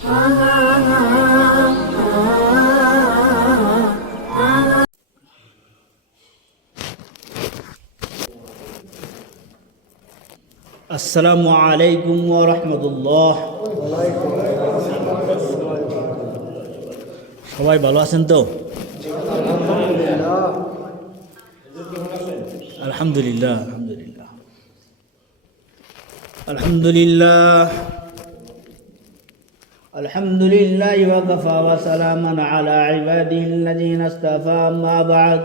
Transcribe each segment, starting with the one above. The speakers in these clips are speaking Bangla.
আসসালামু আলাইকুম ওয়া রাহমাতুল্লাহ। সবাই ভালো আছেন তো? আলহামদুলিল্লাহ আলহামদুলিল্লাহ আলহামদুলিল্লাহ আলহামদুলিল্লাহ ওয়া কাফা ওয়া সালামান আলা ইবাদিহিল্লাযীনা ইসতাফা, আম্মা বা'দ।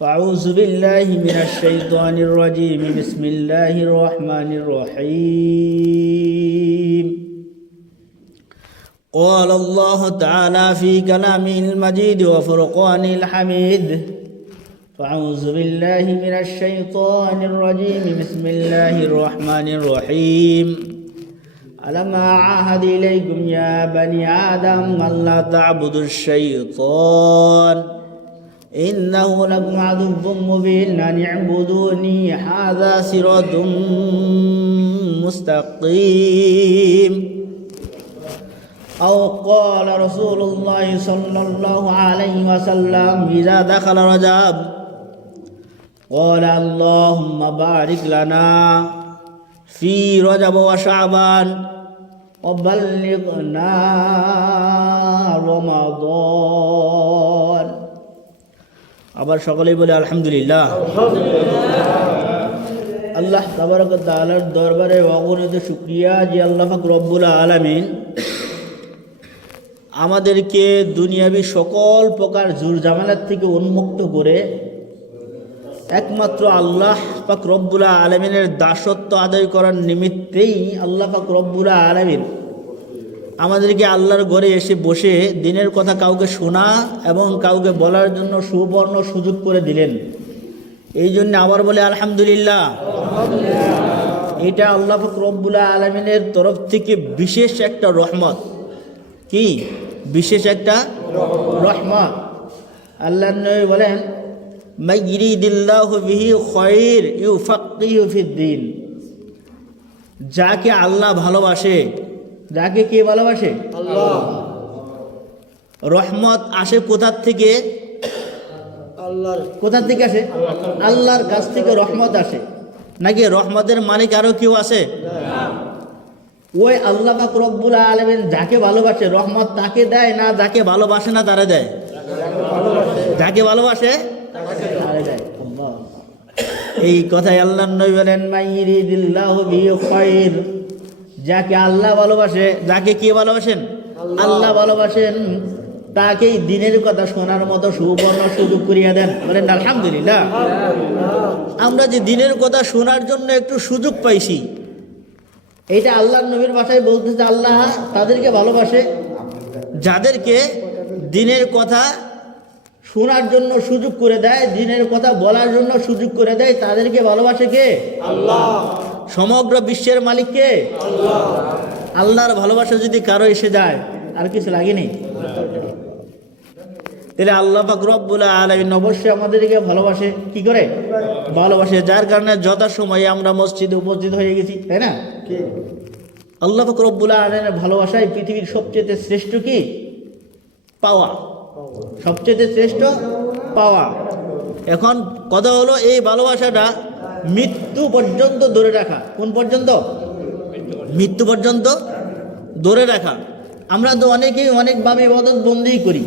فأعوذ بالله من الشيطان الرجيم. بسم الله الرحمن الرحيم. قال الله تعالى في كلامه المجيد وفرقانه الحميد. فأعوذ بالله من الشيطان الرجيم. بسم الله الرحمن الرحيم. ألم أعهد إليكم يا بني آدم ألا تعبدوا الشيطان إنه لكم عدو مبين أن اعبدوني هذا صراط مستقيم. أو قال رسول الله صلى الله عليه وسلم إذا دخل رجب قال اللهم بارك لنا في رجب وشعبان وبلغنا رمضان. আবার সকলেই বলে আলহামদুলিল্লাহ। আল্লাহ তাবারক ওয়া তাআলার দরবারে অগণিত শুকরিয়া যে আল্লাহ পাক রব্বুল আলামিন আমাদেরকে দুনিয়াবি সকল প্রকার জুর জামালাত থেকে উন্মুক্ত করে একমাত্র আল্লাহ পাক রব্বুল আলামিনের দাসত্ব আদায় করার নিমিত্তেই আল্লাহ পাক রব্বুল আলামিন আমাদেরকে আল্লাহর ঘরে এসে বসে দিনের কথা কাউকে শোনা এবং কাউকে বলার জন্য সুবর্ণ সুযোগ করে দিলেন। এই জন্য আবার বলে আলহামদুলিল্লাহ। এটা আল্লাহ পাক রব্বুল আলামিনের তরফ থেকে বিশেষ একটা রহমত। কি বিশেষ একটা রহমত? আল্লাহর নবী বলেন মাইয়ুরিদিল্লাহু বিহি খায়র ইউফাক্কিহু ফিদ্দীন। যাকে আল্লাহ ভালোবাসে, যাকে কে ভালোবাসে? আল্লাহ। রহমত আসে কোথার থেকে? আল্লাহর। কোথার থেকে আসে? আল্লাহর কাছ থেকে রহমত আসে। নাকি রহমতের মালিক আরো কেউ আছে? ওই আল্লাহ পাক রব্বুল আলামিন যাকে ভালোবাসে রহমত তাকে দেয়, না যাকে ভালোবাসে না তারে দেয়? যাকে ভালোবাসে তারে দেয়। এই কথাই আল্লাহর নবী বলেন মাইয়ুরিদিল্লাহু বিহি খায়র। যাকে আল্লাহ ভালোবাসে, যাকে কে ভালোবাসেন? আল্লাহ ভালোবাসেন, তাকেই দিনের কথা শোনার মতো সুবর্ণ সুযোগ করিয়া দেন। বলেন আলহামদুলিল্লাহ। আমরা যে দিনের কথা শোনার জন্য একটু সুযোগ পাইছি, এটা আল্লাহর নবীর ভাষায় বলতেছে আল্লাহ তাদেরকে ভালোবাসে যাদেরকে দিনের কথা শোনার জন্য সুযোগ করে দেয়, দিনের কথা বলার জন্য সুযোগ করে দেয়। তাদেরকে ভালোবাসে কে? আল্লাহ। সমগ্র বিশ্বের মালিক কে? আল্লাহ। আল্লাহর ভালোবাসা যদি কারো এসে যায় আর কিছু লাগেনি, তাহলে আল্লাহ পাক রব্বুল আলামিন অবশ্যই আমাদেরকে ভালোবাসে। কি করে ভালোবাসে? যার কারণে যথাসময়ে আমরা মসজিদে উপস্থিত হয়ে গেছি, তাই না? আল্লাহ পাক রব্বুল আলামিনের ভালোবাসায় পৃথিবীর সবচেয়ে শ্রেষ্ঠ কি পাওয়া, সবচেয়ে শ্রেষ্ঠ পাওয়া। এখন কথা হলো এই ভালোবাসাটা মৃত্যু পর্যন্ত ধরে রাখা। কোন পর্যন্ত? মৃত্যু পর্যন্ত ধরে রাখা। আমরা তো অনেকেই অনেকভাবে ইবাদত বন্দেগী করি।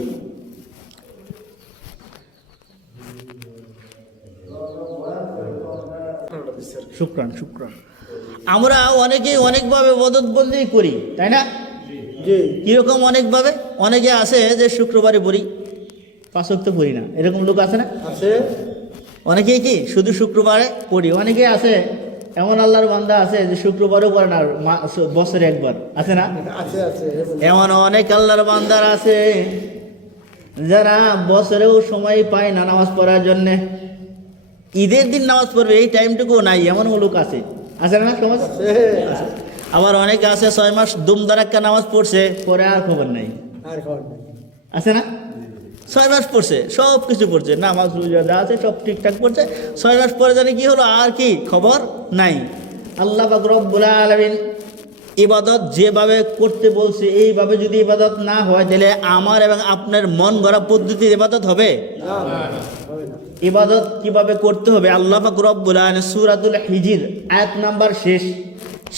শুকরান শুকরান। আমরা অনেকেই অনেকভাবে ইবাদত বন্দেগী করি, তাই না? কিরকম অনেকভাবে? অনেকে আছে যে শুক্রবারে পড়ি, 5 ওয়াক্ত পড়ি না, এরকম লোক আছে না? আছে। অনেকেই কি শুধু শুক্রবারে পড়ি। অনেকে আছে এমন আল্লাহর বান্দা আছে যে শুক্রবারও পড়ে না, বছরে একবার, আছে না? আছে আছে। এমন অনেক আল্লাহর বান্দার আছে যারা বছরেও সময় পায় না নামাজ পড়ার জন্য। ঈদের দিন নামাজ পড়বে এই টাইমটুকু নাই, এমন লোক আছে, আছে না সমাজ? আবার অনেকে আছে 6 মাস দুমদারাক্কা নামাজ পড়ছে, পরে আর খবর নাই, আছে না? 6 মাস পড়ছে, সব কিছু পড়ছে, নামাজ রোজা যা আছে সব ঠিকঠাক পড়ছে, 6 মাস পরে জানি কি হলো আর কি খবর নাই। আল্লাহ পাক রব্বুল আলামিন ইবাদত যেভাবে করতে বলছে এইভাবে যদি ইবাদত না হয় তাহলে আমার এবং আপনার মন গড়া পদ্ধতির ইবাদত হবে? ইবাদত কিভাবে করতে হবে? আল্লাহ পাক রব্বুল আলামিন সূরাতুল হিজর আয়াত নাম্বার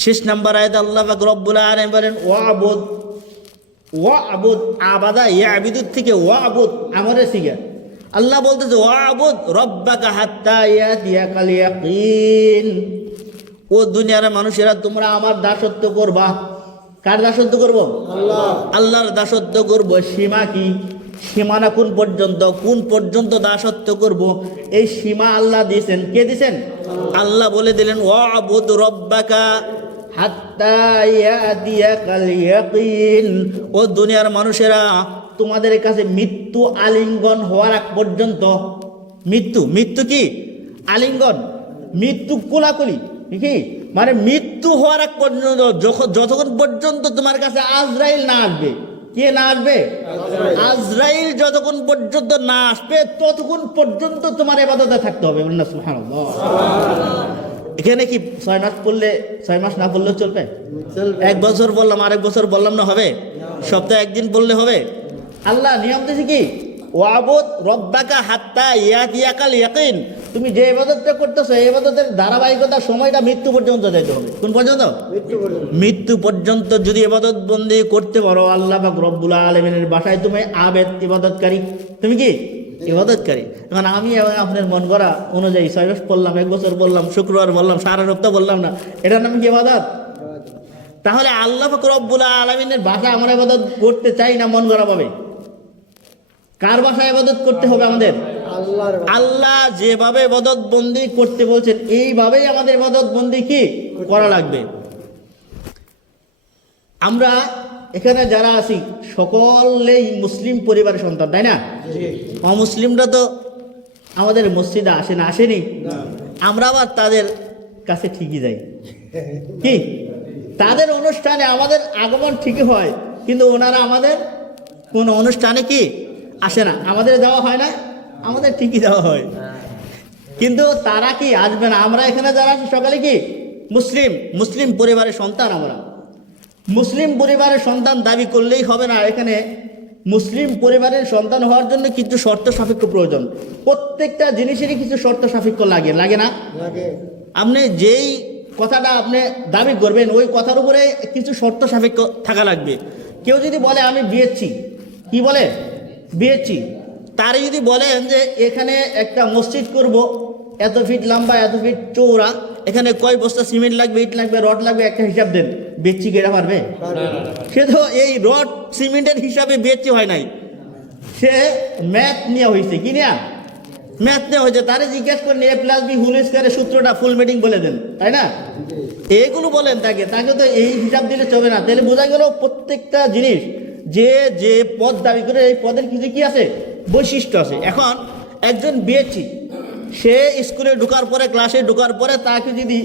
শেষ নাম্বার আয়াত আল্লাহ পাক রব্বুল আলামিন বলেন ওয়াবুদ আবাদা ইয়াবিদুর থেকে ওয়াবুদ আমারে শিখা। আল্লাহ বলতেছে ওয়াবুদ রব্বাকা হাত্তা ইয়াতিয়াকাল ইয়াকিন। ও দুনিয়ার মানুষেরা তোমরা আমার দাসত্ব করবা। কার দাসত্ব করব? আল্লাহর দাসত্ব করব। সীমা কি? সীমানা কোন পর্যন্ত দাসত্ব করব এই সীমা আল্লাহ দিয়েছেন। কে দিয়েছেন? আল্লাহ বলে দিলেন ওয়াবুদ রব্বাকা হাত্তা ইয়াতিয়াকাল ইয়াকিন। ও দুনিয়ার মানুষেরা তোমাদের কাছে মৃত্যু আলিঙ্গন হওয়ার আগ পর্যন্ত, মৃত্যু কি? আলিঙ্গন, মৃত্যু কোলাকুলি কি মানে মৃত্যু হওয়ার আগ পর্যন্ত, যতক্ষণ পর্যন্ত তোমার কাছে আজরাইল না আসবে। কে না আসবে? আজরাইল যতক্ষণ পর্যন্ত না আসবে ততক্ষণ পর্যন্ত তোমার ইবাদতে থাকতে হবে। বলেন না সুবহানাল্লাহ। এখানে কি 6 মাস পড়লে 6 মাস না পড়লেও চলবে? 1 বছর বললাম, আরেক বছর বললাম না হবে? সপ্তাহে একদিন বললে হবে? আল্লাহ নিয়ম দিয়েছে কি ওয়াবুদ রব্বাকা হাত্তা ইয়াতিয়াকাল ইয়াকিন। তুমি যে ইবাদতটা করতেছো এই ইবাদতের ধারাবাহিকতা সময়টা মৃত্যু পর্যন্ত যাইতে হবে। কোন পর্যন্ত? মৃত্যু পর্যন্ত যদি ইবাদত বন্দি করতে পারো আল্লাহ পাক রব্বুল আলামিনের বাসায় তুমি আবেদ ইবাদতকারী। তুমি কি ইবাদতকারী। এখন আমি এবং আপনার মন গড়া অনুযায়ী 6 মাস বললাম, 1 বছর বললাম, শুক্রবার বললাম, সারা সপ্তাহ বললাম না, এটার নাম কি ইবাদত? তাহলে আল্লাহ পাক রব্বুল আলামিনের বাসায় আমরা ইবাদত করতে চাই না মন গড়া পাবে? কার বাসায় ইবাদত করতে হবে আমাদের? আল্লাহ যেভাবে ইবাদত বন্দি করতে বলছেন এইভাবেই আমাদের ইবাদত বন্দি কি করা লাগবে। আমরা এখানে যারা আছি সকলেই মুসলিম পরিবারের সন্তান, তাই না? অমুসলিমরা তো আমাদের মসজিদে আসেনি। আমরা আবার তাদের কাছে ঠিকই যাই। কি তাদের অনুষ্ঠানে আমাদের আগমন ঠিকই হয়, কিন্তু ওনারা আমাদের কোন অনুষ্ঠানে কি আসে না। আমাদের যাওয়া হয় না, আমাদের ঠিকই যাওয়া হয়, কিন্তু তারা কি আসবে না। আমরা এখানে যারা আছি সকালে কি মুসলিম পরিবারের সন্তান। আমরা মুসলিম পরিবারের সন্তান দাবি করলেই হবে না। এখানে মুসলিম পরিবারের সন্তান হওয়ার জন্য কিছু শর্ত সাপেক্ষ প্রয়োজন। প্রত্যেকটা জিনিসেরই কিছু শর্ত সাপেক্ষ লাগে না? আপনি যেই কথাটা আপনি দাবি করবেন ওই কথার উপরে কিছু শর্ত সাপেক্ষ থাকা লাগবে। কেউ যদি বলে আমি বিয়েছি, কি বলে বিয়েছি, তারে যদি বলেন যে এখানে একটা মসজিদ করব, এত ফিট লম্বা এত ফিট চৌড়া, এখানে কয় বস্তা সিমেন্ট লাগবে, ইট লাগবে, রড লাগবে, একটা হিসাব দেন, বেচছি কেটা পারবে? সে তো এই রড সিমেন্টের হিসাবে বেচছি হয় নাই, সে ম্যাথ নিয়ে হয়েছে। কি নিয়ে? ম্যাথ নেওয়া হয়েছে। তারে জিজ্ঞেস করেন A+B হোল স্কয়ারের সূত্রটা ফুল মিটিং বলে দেন, তাই না? এগুলো বলেন তাকে তো এই হিসাব দিলে চলবে না। তাহলে বোঝা গেল প্রত্যেকটা জিনিস যে পদ দাবি করে এই পদের কিছু কি আছে, বৈশিষ্ট্য আছে। এখন একজন বিএসসি সে স্কুলে ঢোকার পরে, ক্লাসে ঢোকার পরে তাকে যদি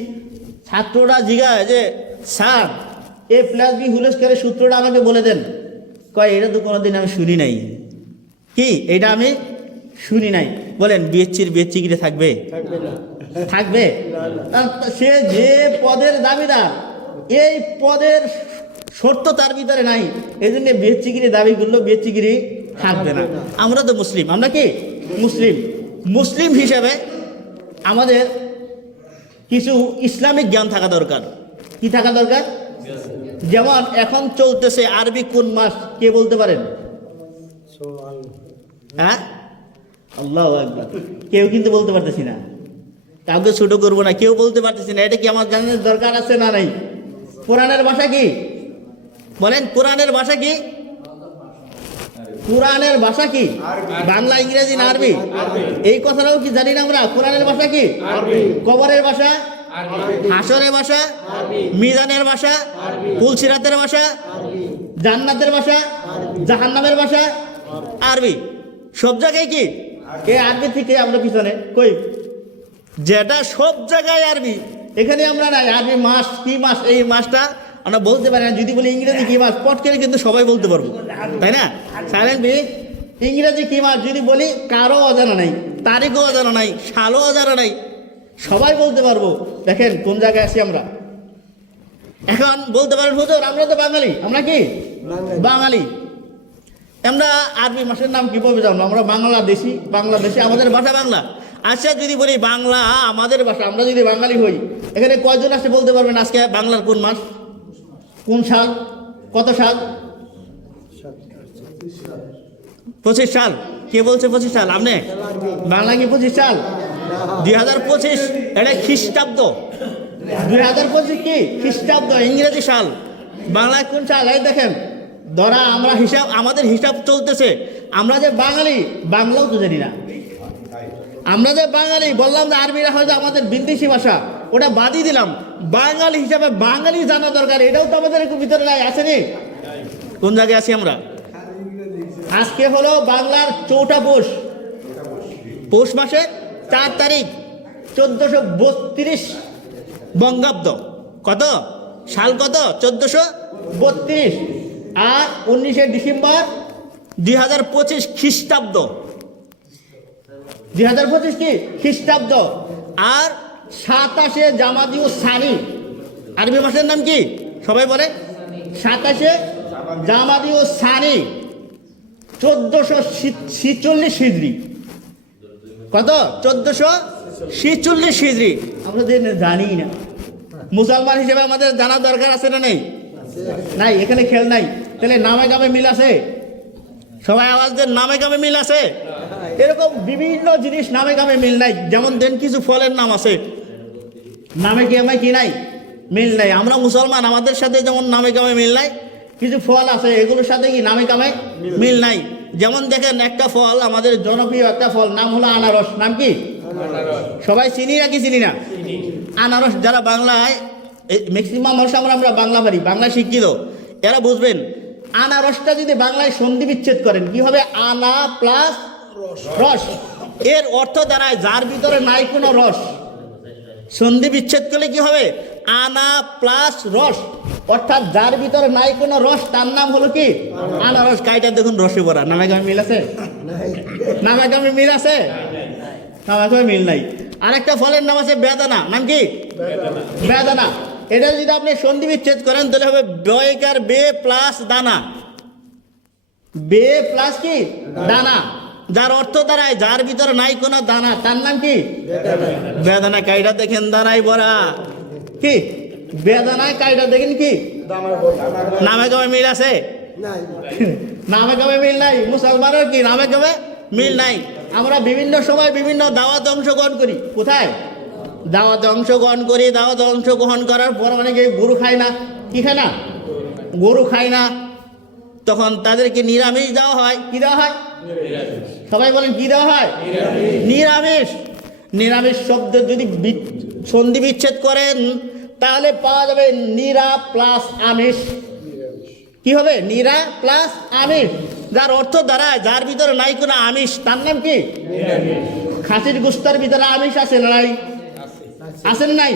ছাত্ররা জিজ্ঞাসা যে স্যার A+B হোল স্কয়ারের সূত্রটা আমাকে বলে দেন, কয় এটা তো কোনোদিন আমি শুনি নাই। কি এটা আমি শুনি নাই। বলেন বিএসসি গিরে থাকবে? থাকবে। সে যে পদের দাবিদার এই পদের শর্ত তার ভিতরে নাই, এই জন্য বিএসসিগিরি দাবি করলো বিএসসিগিরি থাকবে না। আমরা তো মুসলিম, আমরা কি মুসলিম হিসেবে আমাদের কিছু ইসলামিক জ্ঞান থাকা দরকার। কি থাকা দরকার? যেমন এখন চলতেছে আরবি কোন মাস, কে বলতে পারেন? হ্যাঁ, আল্লাহু আকবার। কেউ কিন্তু বলতে পারতেছি না, কাউকে ছোট করবো না, কেউ বলতে পারতেছি না। এটা কি আমার জানার দরকার আছে না নাই? কোরআনের ভাষা কি বলেন? কোরআনের ভাষা কি? কোরআনের ভাষা কি? বাংলা, ইংরেজি না আরবি? এই কথাটাও কি জানি না আমরা? কোরআনের ভাষা কি? কবরের ভাষা, হাসরের ভাষা, মিজানের ভাষা, পুলসিরাতের ভাষা, জান্নাতের ভাষা, জাহান্নামের ভাষা আরবি। সব জায়গায় কি এই আরবি থেকে আমরা পিছনে কই, যেটা সব জায়গায় আরবি, এখানে আমরা নাই। আরবি মাস কি মাস, এই মাসটা আমরা বলতে পারি না। যদি বলি ইংরেজি কি মাস, পট করে কিন্তু সবাই বলতে পারবো, তাই না? সাইলেন্ট বি ইংরেজি কি মাস যদি বলি কারো অজানা নাই, তারিখও অজানা নাই, সালও অজানা নাই, সবাই বলতে পারবো। দেখেন কোন জায়গায় আছি আমরা। এখন বলতে পারেন হুজুর আমরা তো বাঙালি, আমরা কি বাঙালি, আমরা আরবি মাসের নাম কিভাবে জানবো? আমরা বাংলাদেশি আমাদের ভাষা বাংলা। আচ্ছা যদি বলি বাংলা আমাদের ভাষা, আমরা যদি বাঙালি হই, এখানে কয়জন আসে বলতে পারবেন আজকে বাংলার কোন মাস, কোন সাল, কত সাল? 25 সাল। কে বলছে 25 সাল? আপনি? বাংলা কি 25 সাল? 2025 এটা খ্রিস্টাব্দ। 2025 কি খ্রিস্টাব্দ, ইংরেজি সাল। বাংলায় কোন সাল? এই দেখেন ধরা আমরা হিসাব, আমাদের হিসাব চলতেছে। আমরা যে বাঙালি, বাংলাও তো জানি না। আমরা যে বাঙালি বললাম যে আরবিরা হয়তো আমাদের বিদেশি ভাষা, ওটা বাদই দিলাম। বাঙালি হিসাবে বাঙালি জানা দরকার, এটাও তো আমাদের ভিতরে নাই, আসেনি? কোন জায়গায় আছি আমরা? আজকে হলো বাংলার 4টা পৌষ, পৌষ মাসের 4 তারিখ 1432 বঙ্গাব্দ। কত সাল? কত? 1432। আর 19শে ডিসেম্বর 2025 খ্রিস্টাব্দ। 2025 কি খ্রিস্টাব্দ। আর 27শে জামাদিউ সানি, আরবি মাসের নাম কি সবাই বলে? 27শে জামাদিউ সানি 1446 হিজরি। কত? 1446 হিজরি। আমরা জানি না। মুসলমান হিসেবে আমাদের জানা দরকার আছে না নেই? নাই। এখানে খেল নাই। তাহলে নামে কামে মিল আছে? সবাই আওয়াজ দেন, নামে কামে মিল আছে? এরকম বিভিন্ন জিনিস নামে কামে মিল নাই। যেমন দেন কিছু ফলের নাম আছে, নামে কামে কি নাই? মিল নাই। আমরা মুসলমান, আমাদের সাথে যেমন নামে কামে মিল নাই, কিছু ফল আছে এগুলোর সাথে কি নামে কামে মিল নাই। যেমন দেখেন একটা ফল, আমাদের জনপ্রিয় একটা ফল, নাম হলো আনারস। নাম কি? সবাই চিনি না কি চিনি না? আনারস। যারা বাংলায় ম্যাক্সিমাম মানুষ আমরা বাংলা পারি, বাংলা শিক্ষিত, এরা বুঝবেন আনারসটা যদি বাংলায় সন্ধি বিচ্ছেদ করেন কি হবে? আনা প্লাস রস। এর অর্থ দাঁড়ায় যার ভিতরে নাই কোনো রস। সন্ধি বিচ্ছেদ করলে কি হবে? আনা প্লাস রস, অর্থাৎ যার ভিতরে নাই কোনো রস তার নাম হলো কি? আনারস। কাইটা দেখুন রসে ভরা। নামে কামে মিল আছে? নামে কামে মিল আছে? নামে কামে মিল নাই। আরেকটা ফলের নাম আছে বেদানা। নাম কি? বেদানা। এটা যদি আপনি সন্ধি বিচ্ছেদ করেন তাহলে হবে বয়কার বে প্লাস দানা। বে প্লাস কি? দানা। যার অর্থ দাঁড়ায় যার ভিতরে নাই কোনো দানা তার নাম কি? বেদানা। কাইটা দেখেন দানায় ভরা। কি বেদানায় কাইটা দেখেন কি? নামে কামে মিল আছে? নামে কামে মিল নাই। মুসলমানের কি নামে কামে মিল নাই। আমরা বিভিন্ন সময় বিভিন্ন দাওয়াতে অংশগ্রহণ করি। কোথায়? দাওয়াতে অংশগ্রহণ করি। দাওয়াতে অংশগ্রহণ করার পর অনেকে গরু খায় না। কি খায় না? গরু খায় না। তখন তাদেরকে নিরামিষ দেওয়া হয়। কি দেওয়া হয়? সবাই বলেন কি দেওয়া হয়? নিরামিষ। নিরামিষ শব্দ যদি সন্ধি বিচ্ছেদ করেন তাহলে পাওয়া যাবে নিরা প্লাস আমিষ। কি হবে? নিরা প্লাস আমিষ। যার অর্থ দাঁড়ায় যার ভিতরে নাই কোনো আমিষ তার নাম কি? খাসির গোস্তের ভিতরে আমিষ আছে না নাই? আছে না নাই?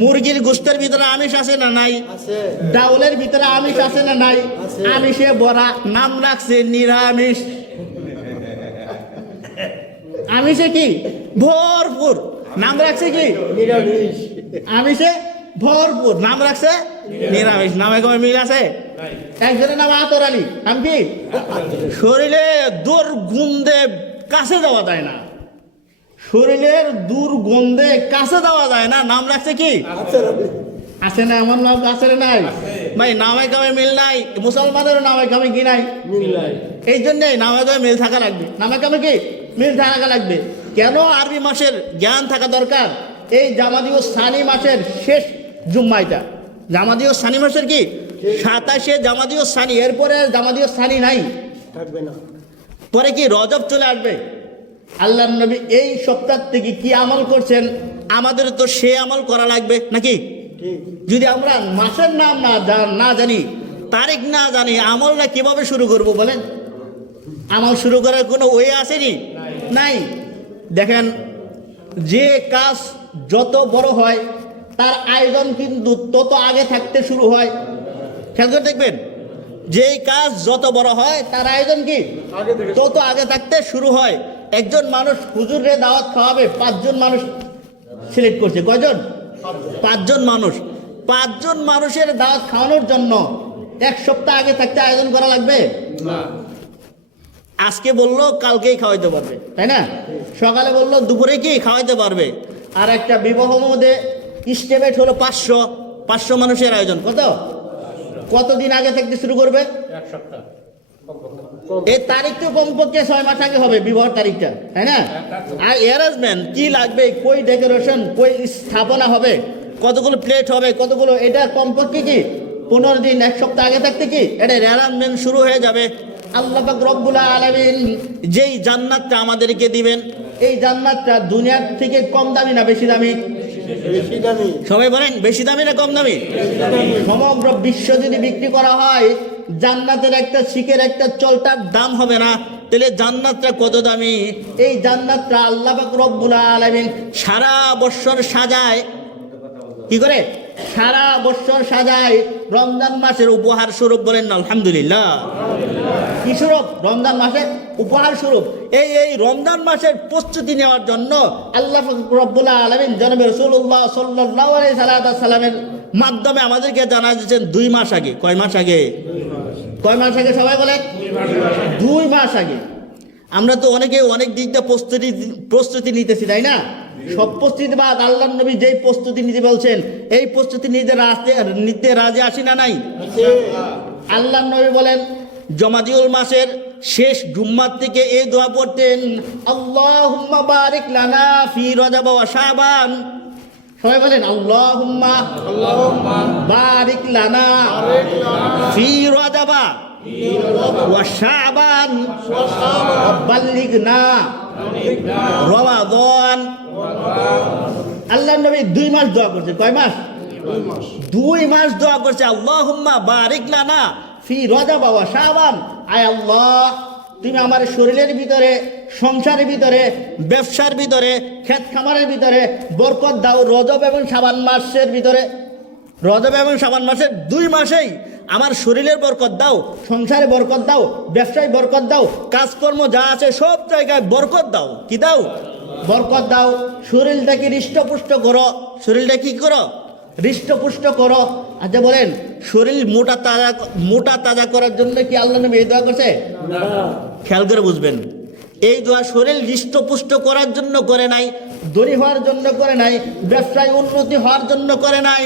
মুরগির গোস্তের ভিতরে আমিষ আছে না নাই? ডাউলের ভিতরে আমিষ আছে না নাই? আমিষে ভরা, নাম রাখছে নিরামিষ। আমিষে কি? ভরপুর, নাম রাখছে কি? নিরামিষ। আমিষে ভরপুর, নাম রাখছে নিরামিষ। নামে কোনো মিল আছে? একজনের নাম আতর আলী। নাম কি? শরীরে দুর্গন্ধে কাছে যাওয়া যায় না। শরীরের দুর্গন্ধে কাছে দেওয়া যায় না, নাম রাখছে কি? আছে না? এমন নাম আছে না নাই? ভাই নামে কামে মিল নাই। মুসলমানেরও নামে কামে কি নাই? এই জন্যে নামে কামে মিল থাকা লাগবে। নামে কামে কি? মিল থাকা লাগবে। কেন? আরবি মাসের জ্ঞান থাকা দরকার। এই জামাদিউ সানি মাসের শেষ জুম্মাইটা, জামাদিউ সানি মাসের কি 27শে জামাদিউ সানি। এরপরে জামাদিউ সানি নাই, থাকবে না। পরে কি রজব চলে আসবে। আল্লাহর নবী এই সপ্তাহ থেকে কি আমল করছেন, আমাদের তো সে আমল করা লাগবে নাকি? যদি আমরা মাসের নাম না জানি, তারিখ না জানি, আমলটা কিভাবে শুরু করব বলেন? আমল শুরু করার কোনো ওয়ে আসেনি? নাই। দেখেন যে কাজ যত বড় হয় তার আয়োজন কিন্তু তত আগে থাকতে শুরু হয়। খেয়াল করে দেখবেন, যেই কাজ যত বড় হয় তার আয়োজন কি তত আগে থাকতে শুরু হয়। একজন মানুষ হুজুরে দাওয়াত খাওয়াবে, 5 জন মানুষ সিলেক্ট করছে। কয়জন? 5 জন মানুষ। 5 জন মানুষের দাওয়াত খাওয়ানোর জন্য 1 সপ্তাহ আগে থাকতে আয়োজন করা লাগবে না। আজকে বললো কালকেই খাওয়াইতে পারবে, তাই না? সকালে বললো দুপুরে কি খাওয়াইতে পারবে। আর একটা বিবাহ মধ্যে ইস্টেমেট হলো 500 মানুষের আয়োজন। কতদিন আগে থাকতে শুরু করবে? 1 সপ্তাহ। এই তারিখ তো কমপক্ষে 6 মাস আগে হবে, বিবাহের তারিখটা, তাই না? আর অ্যারেঞ্জমেন্ট কি লাগবে, কই ডেকোরেশন, কই স্থাপনা হবে, কতগুলো প্লেট হবে, কতগুলো, এটা কমপক্ষে কি 15 দিন 1 সপ্তাহ আগে থাকতে কি এটা অ্যারেঞ্জমেন্ট শুরু হয়ে যাবে। আল্লাহ পাক রব্বুল আলামিন যেই জান্নাতটা আমাদেরকে দিবেন, এই জান্নাতটা দুনিয়ার থেকে কম দামি না বেশি দামি? বেশি দামি। সবাই বলেন বেশি দামি না কম দামি? সমগ্র বিশ্ব যদি বিক্রি করা হয়, জান্নাতের একটা শিকের একটা চলটার দাম হবে না। তাহলে জান্নাতটা কত দামি? এই জান্নাতটা আল্লাহ পাক রব্বুল আলামিন সারা বছর সাজায়। কি করে? সারা বছর সাজায় রমজান মাসের উপহার স্বরূপ। বলেন না আলহামদুলিল্লাহ। কি স্বরূপ? রমজান মাসের উপহার স্বরূপ। এই রমজান মাসের প্রস্তুতি নেওয়ার জন্য আল্লাহ রব্বুল আলামিন জনাবে রাসূলুল্লাহ সাল্লাল্লাহু আলাইহি সাল্লামের মাধ্যমে আমাদেরকে জানা দিয়েছেন 2 মাস আগে। কয় মাস আগে? কয় মাস আগে? সবাই বলে 2 মাস আগে। আমরা তো অনেকে অনেক দিক দিয়ে প্রস্তুতি নিতেছি, তাই না? সব প্রস্তুতি বাদ আল্লাহর নবী যেই প্রস্তুতি নিতে বলছেন, এই প্রস্তুতি নিতে রাজি আসি না নাই? আল্লাহর নবী বলেন জমাদিউল মাসের শেষ জুম্মার থেকে এই দোয়া পড়তেন, আল্লাহুম্মা বারিক লানা ফি রজব ওয়া শাবান। সবাই বলেন আল্লাহুম্মা বারিক লানা ফি রজব ওয়া শাবান ওয়া বাল্লিগনা রমাদান। আল্লাহর নবী 2 মাস দোয়া করছে। কয় মাস? 2 মাস দোয়া করছে। আল্লাহুম্মা বারিক লানা ফি রজব ওয়া শাবান। আয় আল্লাহ, তুমি আমার শরীরের ভিতরে, সংসারের ভিতরে, ব্যবসার ভিতরে, ক্ষেত খামারের ভিতরে বরকত দাও। রজব এবং শাবান মাসের ভিতরে, রজব এবং শাবান মাসের 2 মাসেই আমার শরীরের বরকত দাও, সংসারে বরকত দাও, ব্যবসায় বরকত দাও, কাজকর্ম যা আছে সব জায়গায় বরকত দাও। কি দাও? বরকত দাও। শরীরটাকে হৃষ্টপুষ্ট করো। শরীরটা কি করো? হৃষ্টপুষ্ট করো। আচ্ছা বলেন, শরীর মোটা তাজা করার জন্য কি আল্লাহ নবী এই দোয়া করছে? খেয়াল করে বুঝবেন, এই দোয়া শরীর হৃষ্টপুষ্ট করার জন্য করে নাই, ধনী হওয়ার জন্য করে নাই, ব্যবসায় উন্নতি হওয়ার জন্য করে নাই।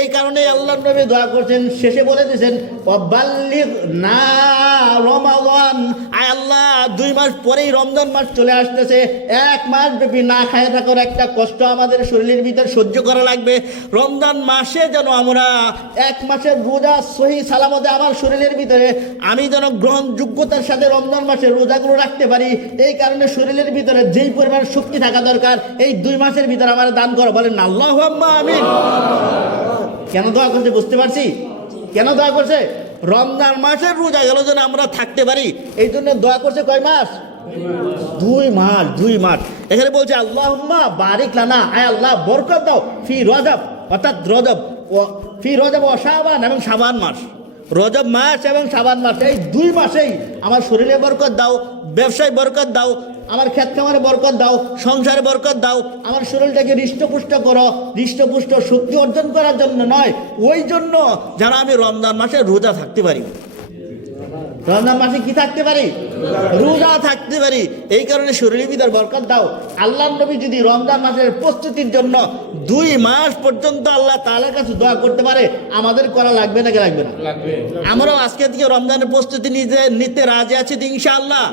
এই কারণে আল্লাহর নবী দোয়া করছেন, শেষে বলে দিয়েছেন ওয়াবাল্লিগনা রমাদান। আয় আল্লাহ, 2 মাস পরেই রমজান মাস চলে আসতেছে। 1 মাস ব্যাপী না খায় থাকার একটা কষ্ট আমাদের শরীরের ভিতর সহ্য করা লাগবে। রমজান মাসে যেন আমরা 1 মাসের রোজা সহি সালামতে আমার শরীরের ভিতরে আমি যেন গ্রহণযোগ্যতার সাথে রমজান মাসের রোজাগুলো রাখতে পারি। এই কারণে শরীরের ভিতরে যেই পরিমাণ শক্তি থাকা দরকার, এই 2 মাসের ভিতরে আমার দান করো। বলেন আল্লাহুম্মা আমিন। কেন দোয়া করছে বুঝতে পারছি? কেন দোয়া করছে? রমজান মাসের রোজা গেল যেন আমরা থাকতে পারি, এই জন্য দোয়া করছে। কয় মাস? 2 মাস। 2 মাস। এখানে বলছে আল্লাহুম্মা বারিক লানা, আয় আল্লাহ বরকত দাও ফি রজব, অর্থাৎ রজব ও ফি রজব ও শাবান এবং শাবান মাস। রজব মাস এবং শাবান মাস, এই 2 মাসেই আমার শরীরে বরকত দাও, ব্যবসায় বরকত দাও, আমার ক্ষেত খামারে বরকত দাও, সংসারে বরকত দাও। আমার শরীরটাকে হৃষ্টপুষ্ট করো। হৃষ্টপুষ্ট শক্তি অর্জন করার জন্য নয়, ওই জন্য যেন আমি রমজান মাসে রোজা থাকতে পারি। রমজান মাসে কি থাকতে পারি? রোজা থাকতে পারি। এই কারণে শরীরের ভিতর বরকত দাও। আল্লাহর নবী যদি রমজান মাসের প্রস্তুতির জন্য 2 মাস পর্যন্ত আল্লাহ তাআলার কাছে দোয়া করতে পারে, আমাদের করা লাগবে নাকি লাগবে না? আমরাও আজকে থেকে রমজানের প্রস্তুতি নিতে রাজি আছি ইনশাআল্লাহ।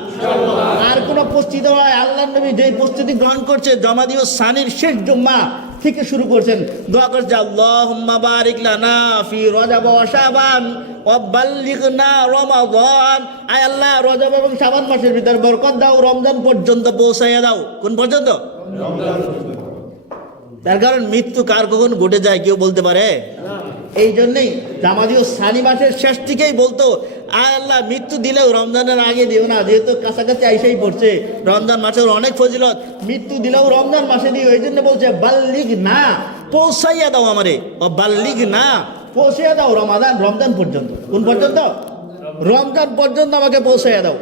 আর কোনো প্রস্তুতি নয়, আল্লাহর নবী যে প্রস্তুতি গ্রহণ করছে জমাদিউস সানির শেষ জুম্মা থেকে শুরু করছেন, দোয়া করছে আল্লাহুম্মা বারিক লানা ফি রজব ওয়া শাবান ওয়া বাল্লিগনা রমাদান। আয় আল্লাহ, রজব এবং শাবান মাসের ভিতর বরকত দাও, রমজান পর্যন্ত পৌঁছাইয়া দাও। কোন পর্যন্ত? তার কারণ মৃত্যু কার কখন ঘটে যায় কেউ বলতে পারে? এই জন্যই জামাদিউস সানি মাসের শেষ থেকেই বলতো, আয় আল্লাহ মৃত্যু দিলেও রমজানের আগে দিও না, যেহেতু কাছাকাছি আইসাই পড়ছে, রমজান মাসের অনেক ফজিলত, মৃত্যু দিলেও রমজান মাসে দিও। এই জন্য বলছে বাল্লিগ না, পৌঁছাইয়া দাও আমারে। ও বাল্লিগ না, পৌঁছাইয়া দাও রমজান পর্যন্ত। কোন পর্যন্ত? রমজান পর্যন্ত আমাকে পৌঁছাইয়া দাও।